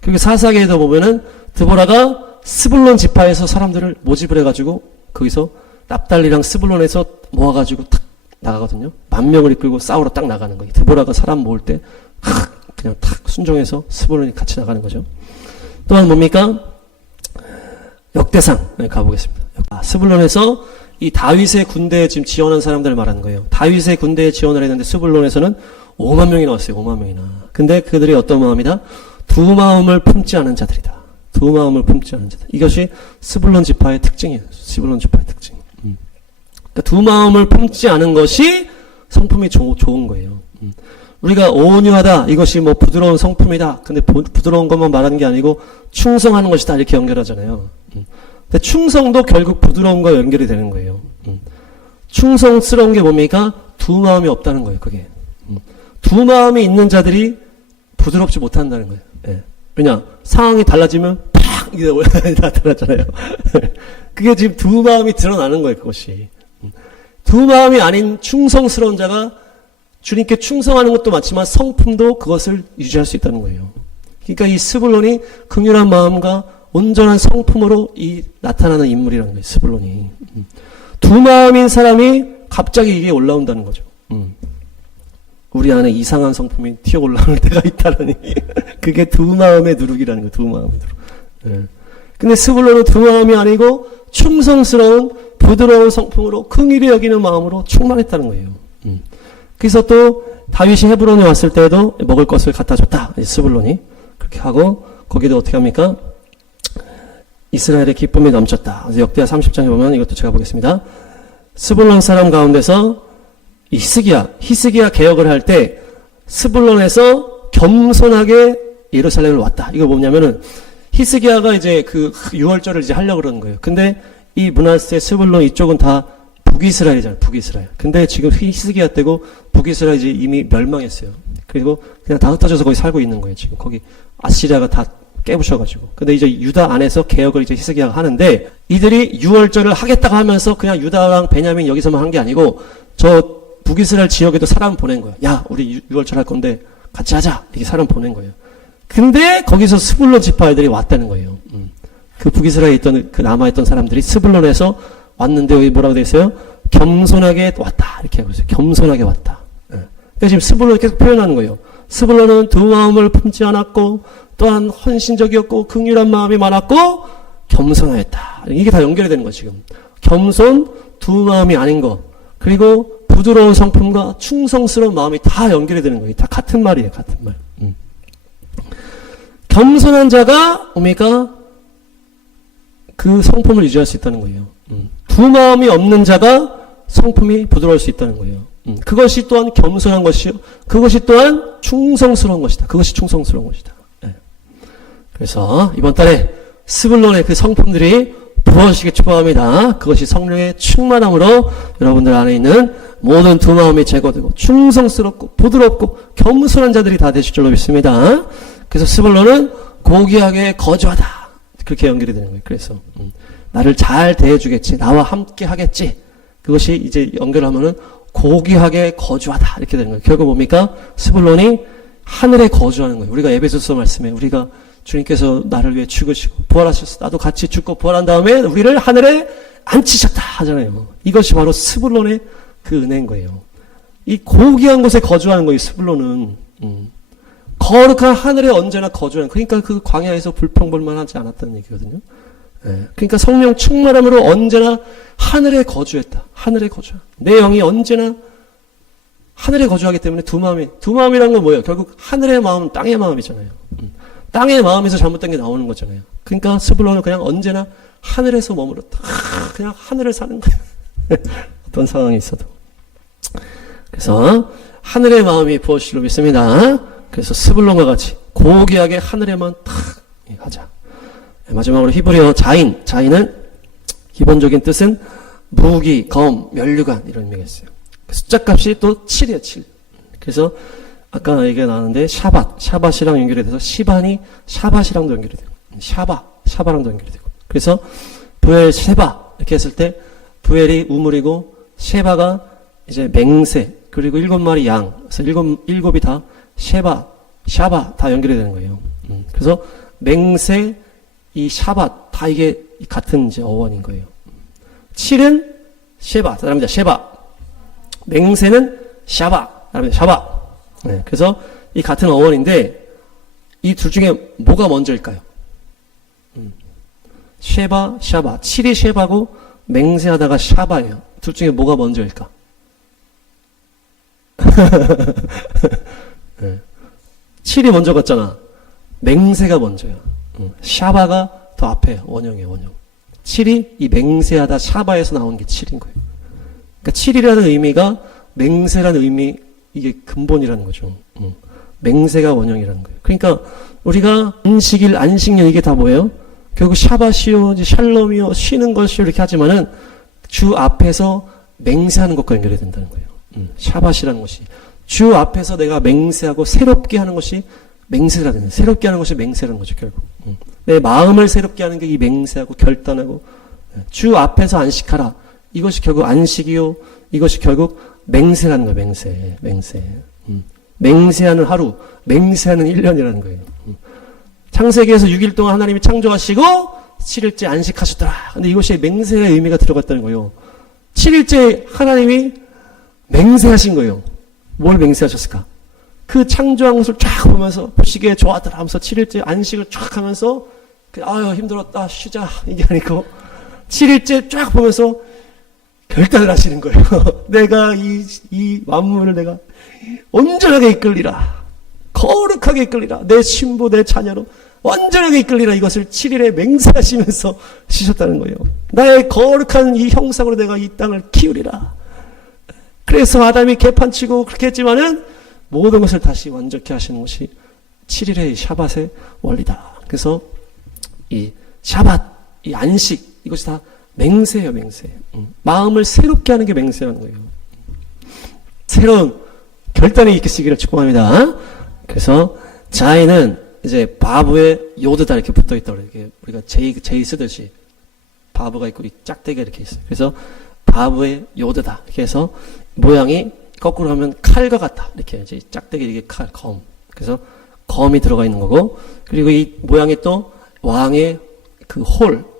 그리고 사사기에도 보면은 드보라가 스불론 지파에서 사람들을 모집을 해가지고 거기서 납달리랑 스불론에서 모아가지고 탁 나가거든요. 10,000명을 이끌고 싸우러 딱 나가는 거예요. 드보라가 사람 모을 때 그냥 탁 순종해서 스불론이 같이 나가는 거죠. 또한 뭡니까? 역대상 가보겠습니다. 스불론에서 이 다윗의 군대에 지금 지원한 사람들을 말하는 거예요. 다윗의 군대에 지원을 했는데 스불론에서는 5만 명이 나왔어요. 5만 명이나. 근데 그들이 어떤 마음이다? 두 마음을 품지 않은 자들이다. 두 마음을 품지 않은 자들. 이것이 스불론 지파의 특징이에요. 스불론 지파의 특징. 그러니까 두 마음을 품지 않은 것이 성품이 좋은 거예요. 우리가 온유하다. 이것이 뭐 부드러운 성품이다. 근데 부드러운 것만 말하는 게 아니고 충성하는 것이다. 이렇게 연결하잖아요. 근데 충성도 결국 부드러운 거와 연결이 되는 거예요. 충성스러운 게 뭡니까? 두 마음이 없다는 거예요. 그게. 두 마음이 있는 자들이 부드럽지 못한다는 거예요. 예. 왜냐? 상황이 달라지면 팍! 이게 나타나잖아요. 그게 지금 두 마음이 드러나는 거예요. 그것이. 두 마음이 아닌 충성스러운 자가 주님께 충성하는 것도 맞지만 성품도 그것을 유지할 수 있다는 거예요. 그러니까 이 스불론이 긍휼한 마음과 온전한 성품으로 나타나는 인물이라는 거예요. 스불론이. 두 마음인 사람이 갑자기 이게 올라온다는 거죠. 우리 안에 이상한 성품이 튀어 올라오는 때가 있다니. 그게 두 마음의 누룩이라는 거예요. 두 마음의 누룩. 예. 근데 스불론은 두 마음이 아니고 충성스러운 부드러운 성품으로 긍휼히 여기는 마음으로 충만했다는 거예요. 그래서 또 다윗이 헤브론에 왔을 때도 먹을 것을 갖다 줬다. 스불론이 그렇게 하고 거기도 어떻게 합니까? 이스라엘의 기쁨이 넘쳤다. 그래서 역대하 30장에 보면 이것도 제가 보겠습니다. 스불론 사람 가운데서 히스기야 개혁을 할 때 스불론에서 겸손하게 예루살렘을 왔다. 이거 뭐냐면은 히스기야가 이제 그 유월절을 이제 하려고 그러는 거예요. 근데 이 므낫세, 스불론 이쪽은 다 북이스라엘이잖아요. 북이스라엘. 근데 지금 히스기야 때고 북이스라엘이 이미 멸망했어요. 그리고 그냥 다 흩어져서 거기 살고 있는 거예요. 지금 거기 아시리아가 다 깨부셔가지고. 근데 이제 유다 안에서 개혁을 이제 히스기야가 하는데 이들이 유월절을 하겠다고 하면서 그냥 유다랑 베냐민 여기서만 한 게 아니고 저 북이스라엘 지역에도 사람 보낸 거예요. 야, 우리 유월절 할 건데 같이 하자. 이렇게 사람 보낸 거예요. 근데 거기서 스불론 지파 애들이 왔다는 거예요. 그 북이스라엘에 있던 그 남아있던 사람들이 스불론에서 왔는데 여기 뭐라고 되어 있어요? 겸손하게 왔다. 이렇게 하고 있어요. 겸손하게 왔다. 그러니까 지금 스불론을 계속 표현하는 거예요. 스불론은 두 마음을 품지 않았고 또한 헌신적이었고 긍휼한 마음이 많았고 겸손하였다. 이게 다 연결이 되는 거예요. 지금 겸손, 두 마음이 아닌 거, 그리고 부드러운 성품과 충성스러운 마음이 다 연결이 되는 거예요. 다 같은 말이에요. 같은 말. 겸손한 자가 뭡니까? 그 성품을 유지할 수 있다는 거예요. 두 마음이 없는 자가 성품이 부드러울 수 있다는 거예요. 그것이 또한 겸손한 것이요. 그것이 또한 충성스러운 것이다. 그것이 충성스러운 것이다. 네. 그래서 이번 달에 스불론의 그 성품들이 부어지기 축복합니다. 그것이 성령의 충만함으로 여러분들 안에 있는 모든 두 마음이 제거되고 충성스럽고 부드럽고 겸손한 자들이 다 되실 줄로 믿습니다. 그래서 스불론은 고귀하게 거주하다. 그렇게 연결이 되는 거예요. 그래서 나를 잘 대해주겠지. 나와 함께 하겠지. 그것이 이제 연결하면은 고귀하게 거주하다 이렇게 되는 거예요. 결국 뭡니까? 스불론이 하늘에 거주하는 거예요. 우리가 에베소서 말씀에 우리가 주님께서 나를 위해 죽으시고 부활하셨어. 나도 같이 죽고 부활한 다음에 우리를 하늘에 앉히셨다 하잖아요. 이것이 바로 스불론의 그 은혜인 거예요. 이 고귀한 곳에 거주하는 거예요. 스불론은 거룩한 하늘에 언제나 거주하는. 그러니까 그 광야에서 불평불만하지 않았다는 얘기거든요. 그러니까 성령 충만함으로 언제나 하늘에 거주했다. 하늘에 거주. 내 영이 언제나 하늘에 거주하기 때문에 두 마음이란 건 뭐예요? 결국 하늘의 마음, 땅의 마음이잖아요. 땅의 마음에서 잘못된 게 나오는 거잖아요. 그러니까 스불론은 그냥 언제나 하늘에서 머물렀다. 그냥 하늘을 사는 거예요. 어떤 상황이 있어도. 그래서 하늘의 마음이 부어지기로 믿습니다. 그래서 스불론과 같이 고귀하게 하늘에만 탁 하자. 마지막으로 히브리어 자인. 자인은 기본적인 뜻은 무기, 검, 면류관 이런 의미가 있어요. 숫자 값이 또 7이에요. 7. 그래서 아까 얘기가 나왔는데 샤밧이랑 연결이 돼서 시반이 샤밧이랑도 연결이 돼요. 샤바랑도 연결이 되고. 그래서 부엘 쉐바 이렇게 했을 때 부엘이 우물이고 쉐바가 이제 맹세 그리고 7마리 양. 그래서 일곱이 다 샤바 다 연결이 되는 거예요. 그래서 맹세 이 샤밧 다 이게 같은 이제 어원인 거예요. 7은 쉐바 따라합니다. 쉐바. 맹세는 샤바 따라합니다. 샤바. 네, 그래서 이 같은 어원인데 이 둘 중에 뭐가 먼저일까요? 쉐바, 샤바. 7이 쉐바고 맹세하다가 샤바예요. 둘 중에 뭐가 먼저일까? 네. 7이 먼저 갔잖아. 맹세가 먼저야. 샤바가 더 앞에 원형이에요. 원형. 7이 이 맹세하다 샤바에서 나온 게 7인 거예요. 그러니까 7이라는 의미가 맹세라는 의미 이게 근본이라는 거죠. 맹세가 원형이라는 거예요. 그러니까 우리가 안식일, 안식년 이게 다 뭐예요? 결국 샤바시오, 샬롬이요, 쉬는 것이요 이렇게 하지만은 주 앞에서 맹세하는 것과 연결이 된다는 거예요. 샤바시라는 것이 주 앞에서 내가 맹세하고 새롭게 하는 것이 맹세가 되는, 새롭게 하는 것이 맹세라는 거죠, 결국. 내 마음을 새롭게 하는 게 이 맹세하고 결단하고 주 앞에서 안식하라. 이것이 결국 안식이요. 이것이 결국 맹세라는 거예요, 맹세. 맹세하는 하루, 맹세하는 1년이라는 거예요. 창세기에서 6일 동안 하나님이 창조하시고 7일째 안식하셨더라. 근데 이것이 맹세의 의미가 들어갔다는 거예요. 7일째 하나님이 맹세하신 거예요. 뭘 맹세하셨을까? 그 창조한 것을 쫙 보면서 보시기에 좋았더라 하면서 7일째 안식을 쫙 하면서 아유 힘들었다 쉬자 이게 아니고 7일째 쫙 보면서 결단을 하시는 거예요. 내가 이 만물을 내가 온전하게 이끌리라. 거룩하게 이끌리라. 내 신부 내 자녀로 완전하게 이끌리라. 이것을 7일에 맹세하시면서 쉬셨다는 거예요. 나의 거룩한 이 형상으로 내가 이 땅을 키우리라. 그래서 아담이 개판치고 그렇게 했지만은 모든 것을 다시 완전케 하시는 것이 7일의 샤밧의 원리다. 그래서 이 샤밧, 이 안식 이것이 다 맹세예요, 맹세. 마음을 새롭게 하는 게 맹세라는 거예요. 새로운 결단이 있으시기를 축복합니다. 그래서 자인은 이제 바브의 요드다 이렇게 붙어 있다 이렇게 우리가 제이 쓰듯이 바브가 있고 이 짝대기가 이렇게 있어요. 그래서 바브의 요드다 이렇게 해서 모양이 거꾸로 하면 칼과 같다 이렇게 이제 짝대기 이게 검. 그래서 검이 들어가 있는 거고 그리고 이 모양이 또 왕의 그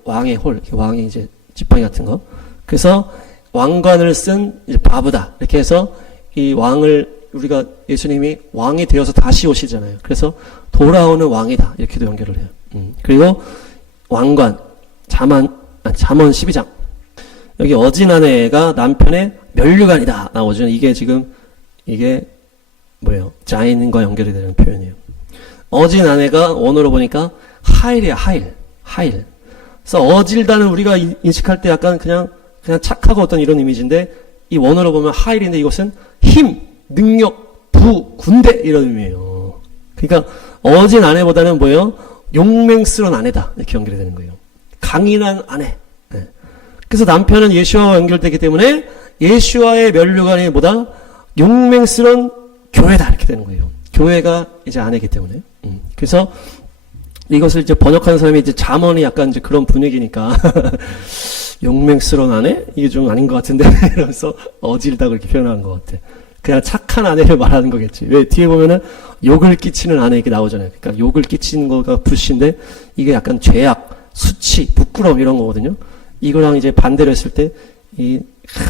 왕의 왕의 이제 지팡이 같은 거. 그래서 왕관을 쓴 이제 바브다 이렇게 해서 이 왕을 우리가 예수님이 왕이 되어서 다시 오시잖아요. 그래서 돌아오는 왕이다 이렇게도 연결을 해요. 그리고 왕관 잠언 12장 여기 어진 아내가 남편의 면류관이다 나오죠. 이게 지금 이게 뭐예요? 자인과 연결이 되는 표현이에요. 어진 아내가 원어로 보니까 하일이야 하일. 그래서 어질다는 우리가 인식할 때 약간 그냥 착하고 어떤 이런 이미지인데 이 원어로 보면 하일인데 이것은 힘, 능력, 부, 군대 이런 의미예요. 그러니까 어진 아내보다는 뭐예요? 용맹스러운 아내다 이렇게 연결이 되는 거예요. 강인한 아내. 네. 그래서 남편은 예수와와 연결되기 때문에 예수와의 면류관이 뭐다? 용맹스러운 교회다 이렇게 되는 거예요. 교회가 이제 아내이기 때문에. 그래서 이것을 이제 번역하는 사람이 이제 잠언이 약간 이제 그런 분위기니까 용맹스러운 아내? 이게 좀 아닌 것 같은데 이러면서 어질다 그렇게 표현한 것 같아. 그냥 착한 아내를 말하는 거겠지. 왜 뒤에 보면은 욕을 끼치는 아내 이렇게 나오잖아요. 그러니까 욕을 끼치는 거가 불신데 이게 약간 죄악, 수치, 부끄러움 이런 거거든요. 이거랑 이제 반대로 했을 때 이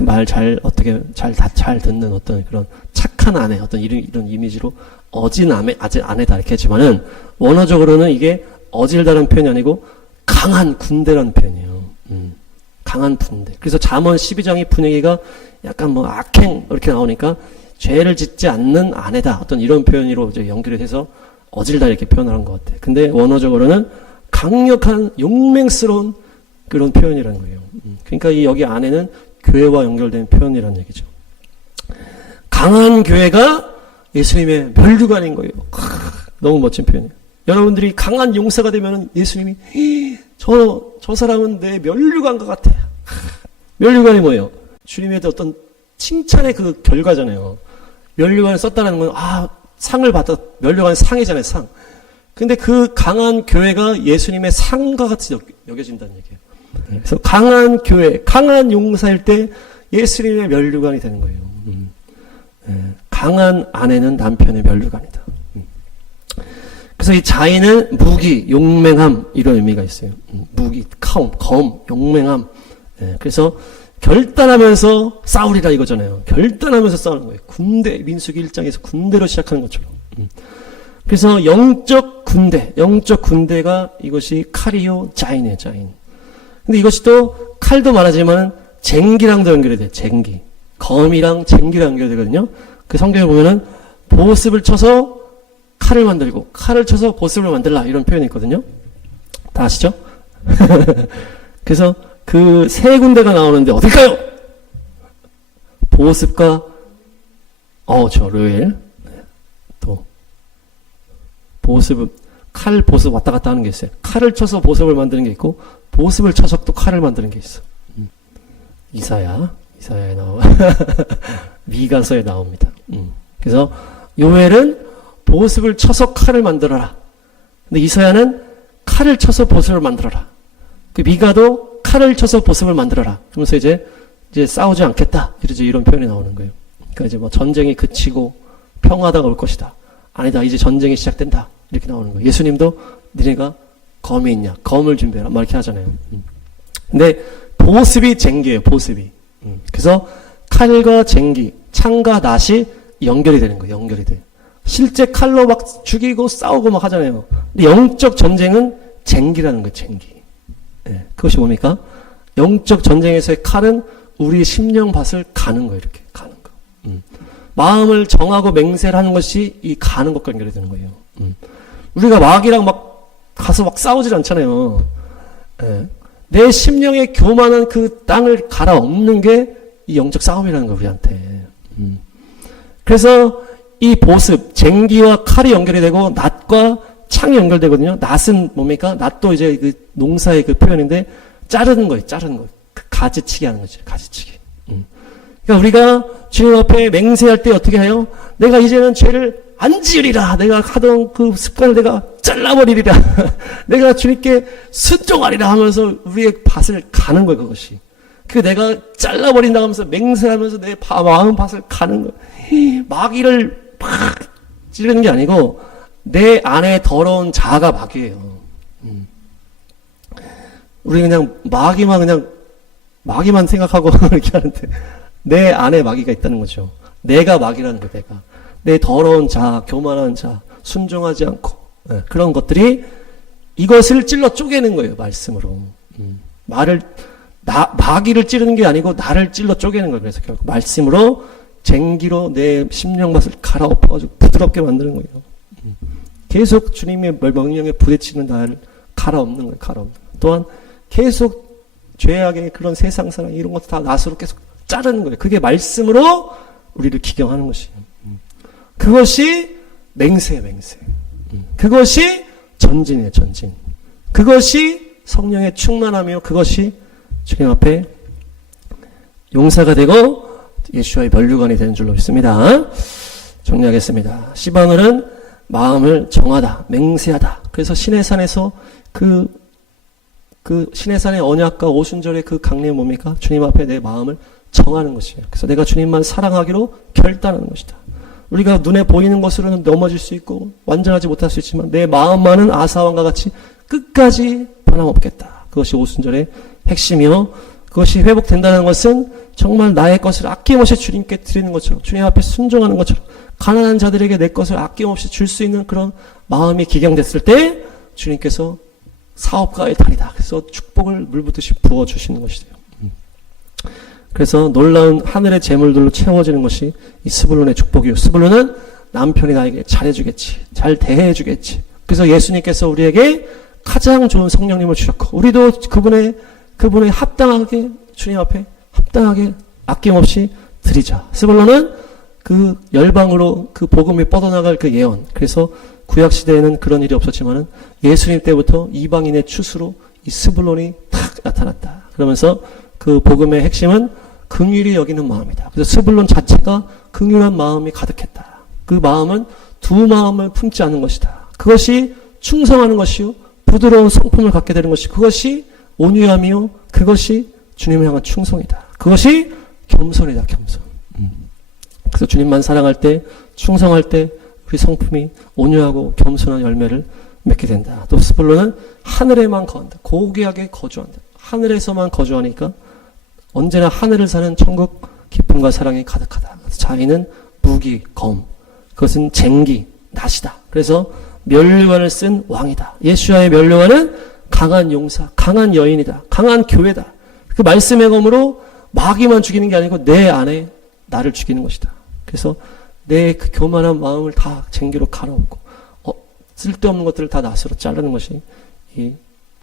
말 잘 어떻게 잘 듣는 어떤 그런 착한 아내 어떤 이런 이미지로 어진 아내다 이렇게 했지만은 원어적으로는 이게 어질다라는 표현이 아니고 강한 군대라는 표현이에요. 강한 군대. 그래서 잠언 12장의 분위기가 약간 뭐 악행 이렇게 나오니까 죄를 짓지 않는 아내다 어떤 이런 표현으로 이제 연결이 돼서 어질다 이렇게 표현하는 것 같아. 근데 원어적으로는 강력한 용맹스러운 그런 표현이라는 거예요. 그러니까 이 여기 안에는 교회와 연결된 표현이라는 얘기죠. 강한 교회가 예수님의 멸류관인 거예요. 너무 멋진 표현이에요. 여러분들이 강한 용사가 되면 예수님이 저 사람은 내 멸류관과 같아. 멸류관이 뭐예요? 주님의 어떤 칭찬의 그 결과잖아요. 멸류관을 썼다는 건 상을 받았 멸류관 상이잖아요. 상. 근데 그 강한 교회가 예수님의 상과 같이 여겨진다는 얘기예요. 그래서 강한 교회, 강한 용사일 때 예수님의 멸류관이 되는 거예요. 강한 아내는 남편의 멸류관이다. 그래서 이 자인은 무기, 용맹함 이런 의미가 있어요. 무기, 검, 용맹함. 그래서 결단하면서 싸우리라 이거잖아요. 결단하면서 싸우는 거예요. 군대, 민수기 1장에서 군대로 시작하는 것처럼. 그래서 영적 군대가 이것이 칼이요 자인이에요. 자인. 근데 이것이 또 칼도 말하지만 쟁기랑도 연결이 돼요. 쟁기. 검이랑 쟁기랑 연결되거든요. 그 성경에 보면은 보습을 쳐서 칼을 만들고 칼을 쳐서 보습을 만들라 이런 표현이 있거든요. 다 아시죠? 그래서 그 세 군데가 나오는데 어딜까요? 보습과 르엘 또 보습은 칼 보습 왔다 갔다 하는 게 있어요. 칼을 쳐서 보습을 만드는 게 있고 보습을 쳐서 또 칼을 만드는 게 있어. 이사야에 나와 미가서에 나옵니다. 그래서 요엘은 보습을 쳐서 칼을 만들어라. 근데 이사야는 칼을 쳐서 보습을 만들어라. 그 미가도 칼을 쳐서 보습을 만들어라. 그러면서 이제 싸우지 않겠다. 이런 표현이 나오는 거예요. 그러니까 이제 뭐 전쟁이 그치고 평화가 올 것이다. 아니다. 이제 전쟁이 시작된다. 이렇게 나오는 거예요. 예수님도 니네가 검이 있냐? 검을 준비해라. 막 이렇게 하잖아요. 근데 보습이 쟁기예요. 보습이. 그래서 칼과 쟁기, 창과 낫이 연결이 되는 거예요. 연결이 돼요. 실제 칼로 막 죽이고 싸우고 막 하잖아요. 근데 영적 전쟁은 쟁기라는 거예요. 쟁기. 그것이 뭡니까? 영적 전쟁에서의 칼은 우리 심령밭을 가는 거예요. 이렇게 가는 거. 마음을 정하고 맹세를 하는 것이 이 가는 것과 연결이 되는 거예요. 우리가 마귀랑 막 가서 막 싸우질 않잖아요. 내 심령의 교만한 그 땅을 갈아엎는 게 이 영적 싸움이라는 거예요. 우리한테. 그래서 이 보습, 쟁기와 칼이 연결이 되고 낫과 창이 연결되거든요. 낫은 뭡니까? 낫도 이제 그 농사의 그 표현인데 자르는 거예요. 자르는 거. 그 가지치기 하는 거죠. 가지치기. 그러니까 우리가 주님 앞에 맹세할 때 어떻게 해요? 내가 이제는 죄를 안 지으리라. 내가 하던 그 습관을 내가 잘라버리리라. 내가 주님께 순종하리라 하면서 우리의 밭을 가는 거예요. 그것이. 그 내가 잘라버린다 하면서 맹세하면서 내 마음 밭을 가는 거예요. 마귀를 팍 찌르는 게 아니고 내 안에 더러운 자아가 마귀예요. 우리 그냥 마귀만 생각하고 이렇게 하는데 내 안에 마귀가 있다는 거죠. 내가 마귀라는 거예요. 내 더러운 자아, 교만한 자아, 순종하지 않고 그런 것들이 이것을 찔러 쪼개는 거예요. 말씀으로. 마귀를 찌르는 게 아니고 나를 찔러 쪼개는 거예요. 그래서 결국 말씀으로 쟁기로 내 심령밭을 갈아엎어가지고 부드럽게 만드는 거예요. 계속 주님의 명령에 부딪히는 나를 갈아엎는 거예요. 갈아엎는 거예요. 또한 계속 죄악의 그런 세상 사랑 이런 것도 다 낫으로 계속 자르는 거예요. 그게 말씀으로 우리를 기경하는 것이에요. 그것이 맹세예요. 맹세. 그것이 전진이에요. 전진. 그것이 성령의 충만함이요. 그것이 주님 앞에 용사가 되고 예수와의 멸류관이 되는 줄로 믿습니다. 정리하겠습니다. 시바늘은 마음을 정하다, 맹세하다. 그래서 시내산에서 그 시내산의 언약과 오순절의 그 강림이 뭡니까? 주님 앞에 내 마음을 정하는 것이에요. 그래서 내가 주님만 사랑하기로 결단하는 것이다. 우리가 눈에 보이는 것으로는 넘어질 수 있고 완전하지 못할 수 있지만 내 마음만은 아사왕과 같이 끝까지 변함없겠다. 그것이 오순절의 핵심이요. 그것이 회복된다는 것은 정말 나의 것을 아낌없이 주님께 드리는 것처럼, 주님 앞에 순종하는 것처럼, 가난한 자들에게 내 것을 아낌없이 줄 수 있는 그런 마음이 기경됐을 때 주님께서 사업가의 달이다. 그래서 축복을 물붓듯이 부어주시는 것이에요. 그래서 놀라운 하늘의 재물들로 채워지는 것이 이 스불론의 축복이요. 스불론은 남편이 나에게 잘해주겠지, 잘 대해주겠지. 그래서 예수님께서 우리에게 가장 좋은 성령님을 주셨고, 우리도 그분의 합당하게, 주님 앞에 합당하게 아낌없이 드리자. 스불론은 그 열방으로 그 복음이 뻗어나갈 그 예언. 그래서 구약시대에는 그런 일이 없었지만은 예수님 때부터 이방인의 추수로 이 스불론이 탁 나타났다. 그러면서 그 복음의 핵심은 긍휼히 여기는 마음이다. 그래서 스불론 자체가 긍휼한 마음이 가득했다. 그 마음은 두 마음을 품지 않는 것이다. 그것이 충성하는 것이요, 부드러운 성품을 갖게 되는 것이, 그것이 온유함이요, 그것이 주님을 향한 충성이다. 그것이 겸손이다. 겸손. 그래서 주님만 사랑할 때, 충성할 때 우리 성품이 온유하고 겸손한 열매를 맺게 된다. 또 스불론은 하늘에만 거한다. 고귀하게 거주한다. 하늘에서만 거주하니까 언제나 하늘을 사는 천국 기쁨과 사랑이 가득하다. 자기는 무기, 검, 그것은 쟁기, 낫이다. 그래서 면류관을 쓴 왕이다. 예수야의 면류관은 강한 용사, 강한 여인이다. 강한 교회다. 그 말씀의 검으로 마귀만 죽이는 게 아니고 내 안에 나를 죽이는 것이다. 그래서 내 그 교만한 마음을 다 쟁기로 갈아엎고 쓸데없는 것들을 다 낫으로 자르는 것이 이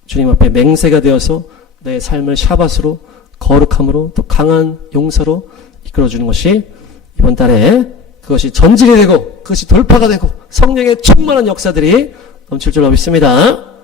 주님 앞에 맹세가 되어서 내 삶을 샤밧으로 거룩함으로 또 강한 용사로 이끌어주는 것이 이번 달에 그것이 전질이 되고 그것이 돌파가 되고 성령의 충만한 역사들이 넘칠 줄로 믿습니다.